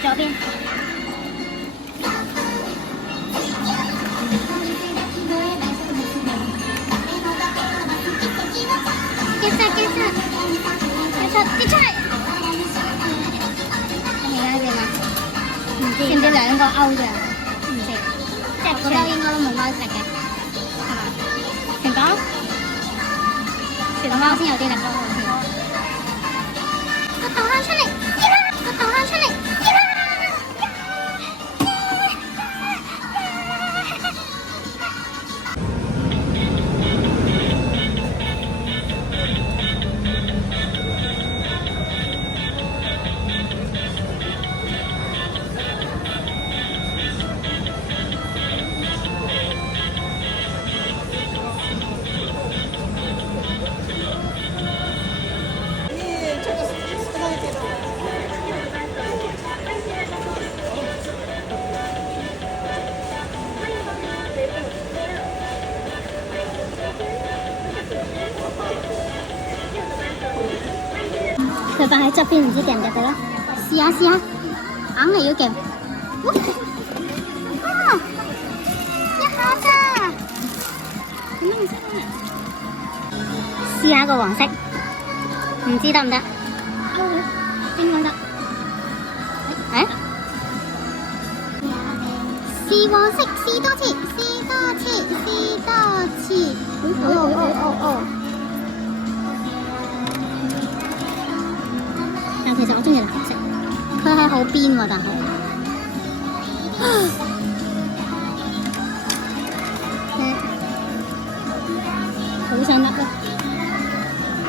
左邊。結實，跌出嚟。而家點啊？唔知2個勾啫？唔知，即係嗰兜應該都冇乜力嘅，係嘛？全港勾先有啲力咯，好似。個頭向出嚟，個頭向出嚟，佢放喺側邊，唔知夾唔夾到咯。試下，硬係要夾。一下咋？點解唔識啊？試下個黃色，唔知得唔得？應該得。試黃色，試多次。但其實我中意藍色，佢係好邊喎，但係好想得咯，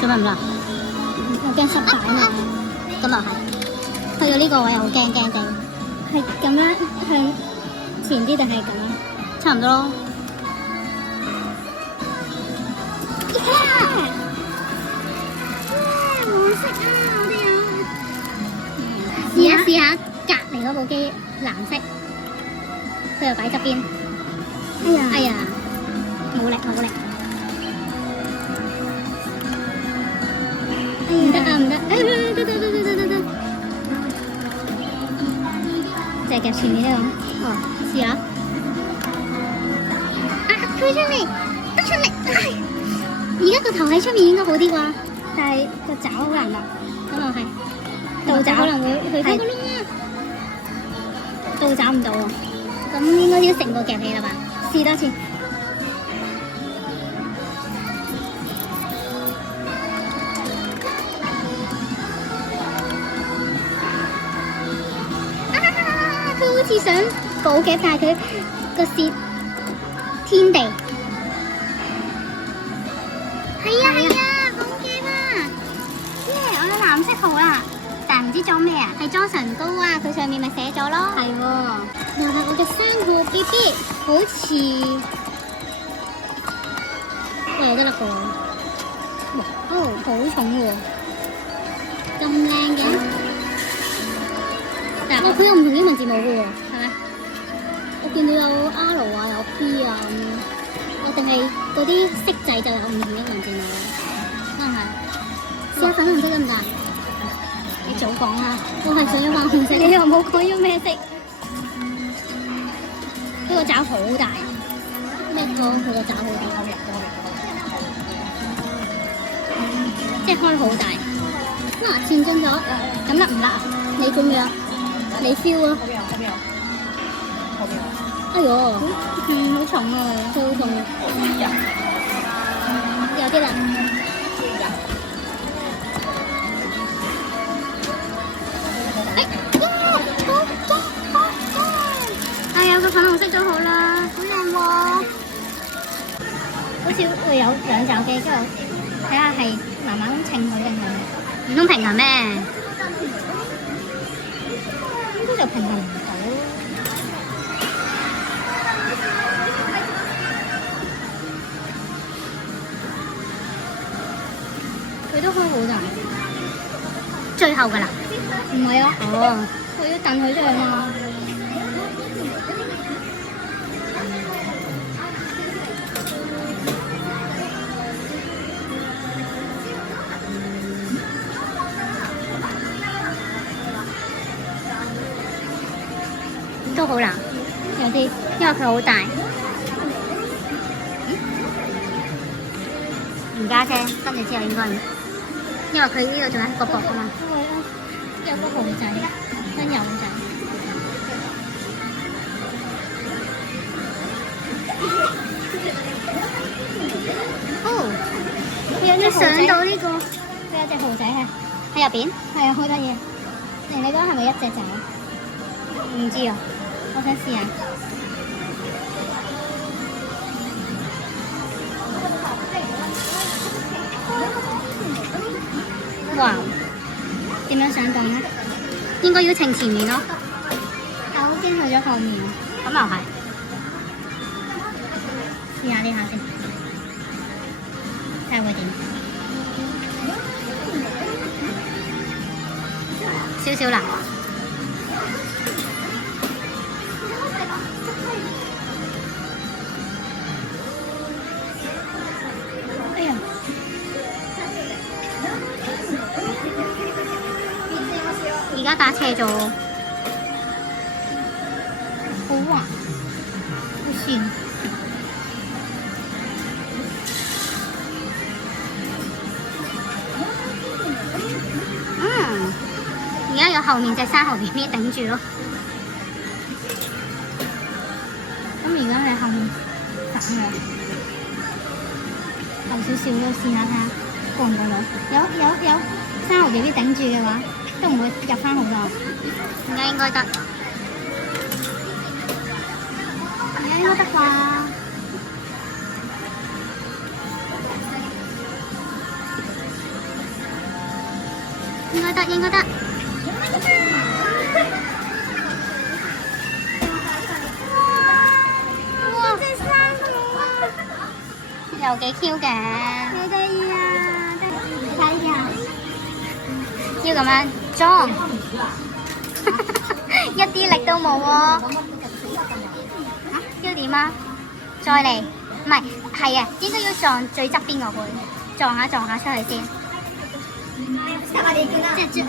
做乜唔得？我驚失敗啊嘛，咁又係，去到呢個位又好驚地，係咁樣向前啲定係咁樣？差唔多咯。黃色啊！試下隔離嗰部機藍色，佢又擺側邊。哎呀，冇力。唔得，得，就係夾前面呢個。哦，試下。推出嚟，得出嚟。而家個頭喺出面應該好啲啩，但係個爪好難落。咁又係。倒爪可能會去開個窿啊！倒爪唔到喎，咁應該要成個夾起啦吧？試多次。佢好似想倒夾，但係佢個舌天地。係啊，好夾啊！耶！我有藍色號啊！但唔知裝咩啊？係裝唇膏啊！佢上面咪寫咗咯。係喎，又係我嘅3號 BB，好似有得甩個。哇！好重喎，咁靚嘅。但係佢又唔同英文字母嘅喎，係咪？我見到有 R 啊，有 B 啊咁。我定係嗰啲色仔就有唔同英文字母。可能係。試下粉紅色得唔得？你早講啦，我係想要粉紅色，你又冇講要咩色？呢個爪好大，佢個爪好大，即係開好大。嗱，前進咗，咁得唔得啊？你點樣？你 feel 啊？哎呦，好重啊，好重，有啲啦。有個粉紅色都好啦，好靚喎！好似會有2爪機，跟住睇下係慢慢咁稱佢定係唔通平衡咩？應該就平衡唔到。佢都開好大，最後㗎啦？唔係啊，我要等佢出去嘛。都好難，有啲因為佢好大。而家啫，跟住之後應該唔，因為佢呢度仲有一個薄啊嘛。有個蠔仔，跟油仔。哦，佢有隻上到呢個，佢有隻蠔仔喺入邊，係啊，好得意。你嗰個係咪一隻仔？唔知啊，我想試下。哇！點樣上當咧？應該要稱前面咯，但我驚去咗後面。咁又係。試下呢下先，睇下會點。少少辣。哎呀！而家打斜咗，好滑，好跣。而家有後面隻生蠔 BB 頂住咯。咁而家你後面等佢，後少少咯，試下睇下過唔過到。有生蠔 BB 頂住嘅話，都唔會入翻好多。而家應該得，而家應該得啩？應該得，應該得。哇！隻生蠔又幾 Q 嘅，幾得意啊！睇下呢啲啊，要咁樣裝，一啲力都冇喎。要點啊？再嚟，唔係，係啊，應該要撞最側邊嗰半，撞下出去先。即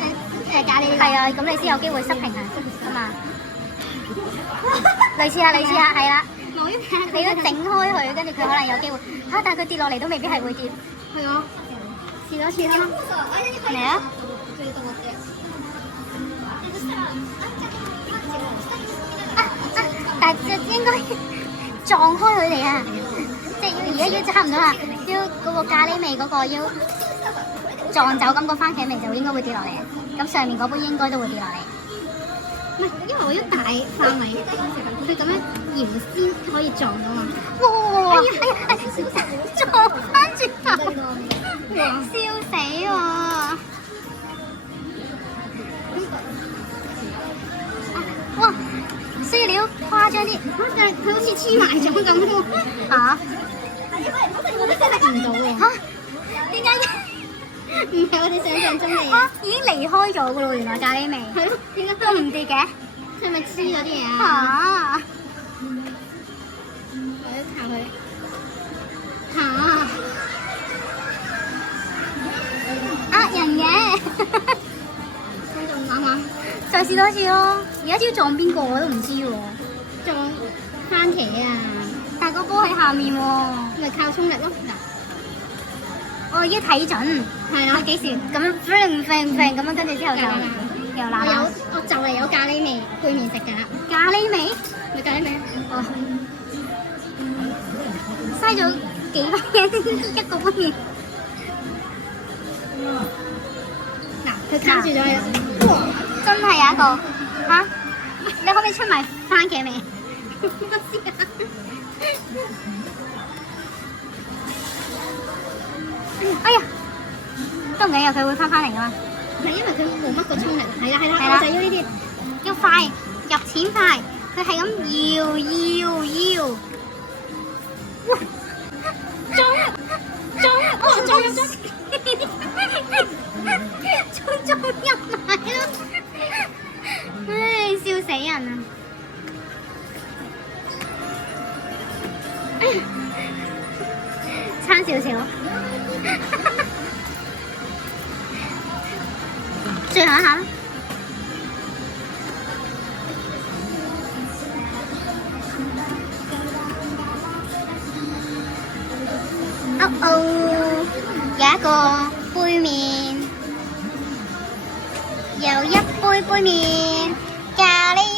係咖喱。係啊，咁你先有機會失平衡啊嘛。類似下，係啦。你要整開佢，跟住佢可能有機會嚇，但係佢跌落嚟都未必係會跌。係啊，試多次啦。嚟啊！但係就應該撞開佢哋啊！即係而家要差唔多啦，要嗰個咖喱味嗰個要撞走，咁個番茄味就應該會跌落嚟。咁上面嗰杯應該都會跌落嚟。唔係，因為我要大範圍，佢咁樣搖先可以撞到嘛。哇！哎呀，撞翻轉頭，笑死喎！哇！需要誇張啲，但係佢好似黐埋咗咁喎。嚇？唔到喎。嚇？點解？唔係我哋想象中嘅嘢。已經離開咗噶咯，原來咖喱味。係咯，點解都唔跌嘅？佢係咪黐咗啲嘢啊？嚇！我要靠佢。嚇！呃人嘅。再撞啱啱。再試多次咯。而家知撞邊個我都唔知喎。撞番茄啊！但係個波喺下面喎。咪靠衝力咯。我要睇準，係啦，幾時咁樣 fling 咁樣，跟住之後就又辣。我就嚟有咖喱味配麵食㗎啦。咖喱味？咪咖喱味哦。嘥咗幾蚊嘅一個杯麵。嗱，佢卡住咗你。哇！真係有一個嚇，你可唔可以出埋番茄味？唔知啊。哎呀，都唔緊要，佢會翻嚟㗎嘛。係因為佢冇乜個衝力。係啦，就要呢啲，要快，入錢快。佢係咁搖。哇！撞入埋咯！唉，笑死人啊！差少少。最後一下，有一個杯麵，又一杯麵，咖喱。